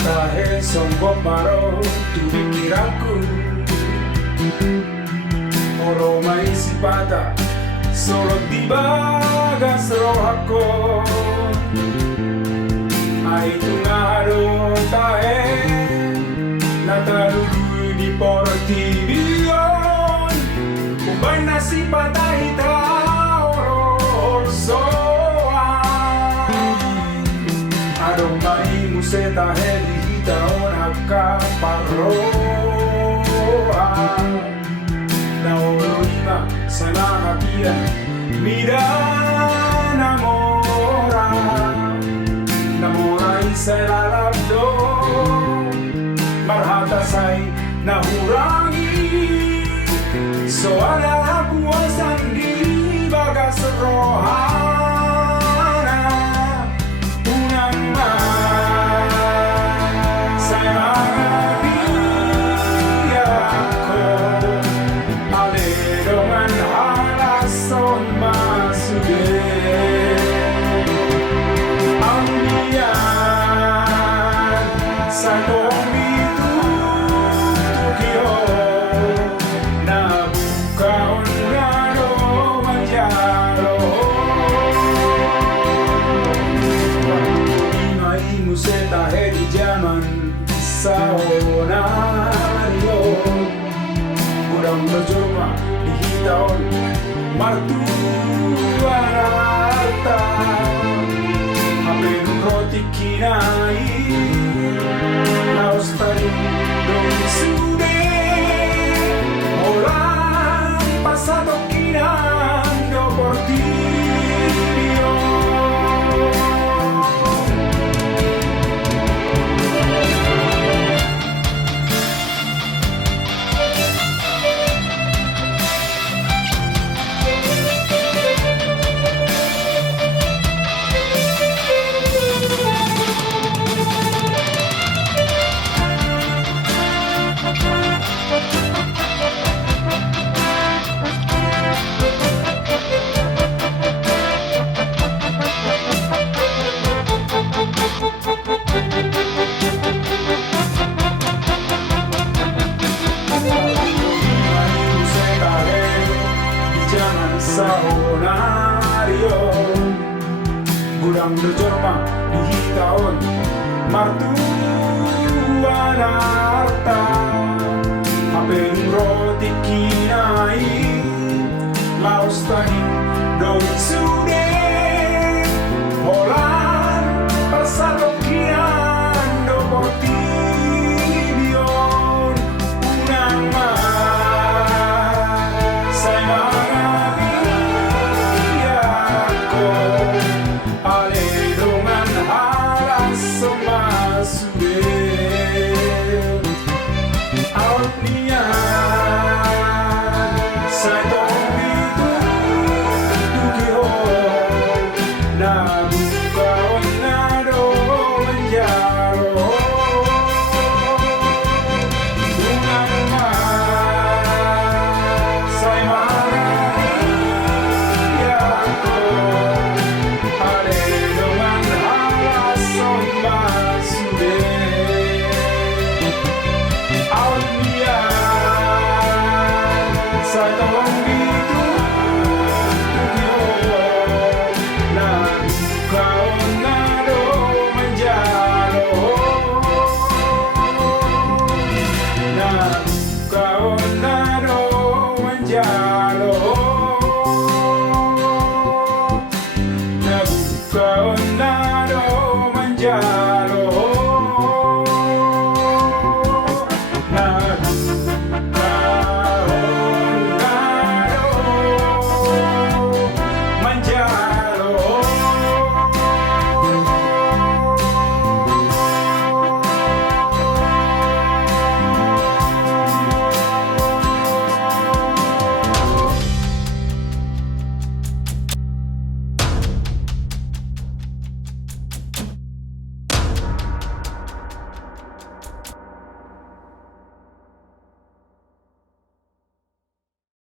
tahe sombong maro tu pikiranku. Oro mai sipata solo di bagas rohako. Ai tungaro tahe natarugu di portivion. Umay na sipata hita oro soan. Arong mai museta hedi hita onaka parroa. Naolima sana hapira mira namora. Namora isa'y lalabdo. Marhata sa'y nahurangi. So ala puwasan di bagas rohana. Unang sa'y mga biyak ko. Alidongan halason masugid. Ang biyan sa tumitutugyo. Nabukaon nga no manjaro. Imay museta hedi jaman sa onaryo. Urang berjumpa di hitaon martuarata. Apen roti kinai laos tadi dong sude. Orang pasado kinando por ti. Sa onaryo, gudang berjorma di hitaon martuan harta. Apen roti kinai laos tadi dong sude. Holan pasado kinando portivion. Unang sa'y mga alidongan halason masugid. Out niyan sa tumitutugyo. Nabukaon nga no manjaro. Unang sa'y mga biyak ko. Alidongan halason masugid. Out niyan sa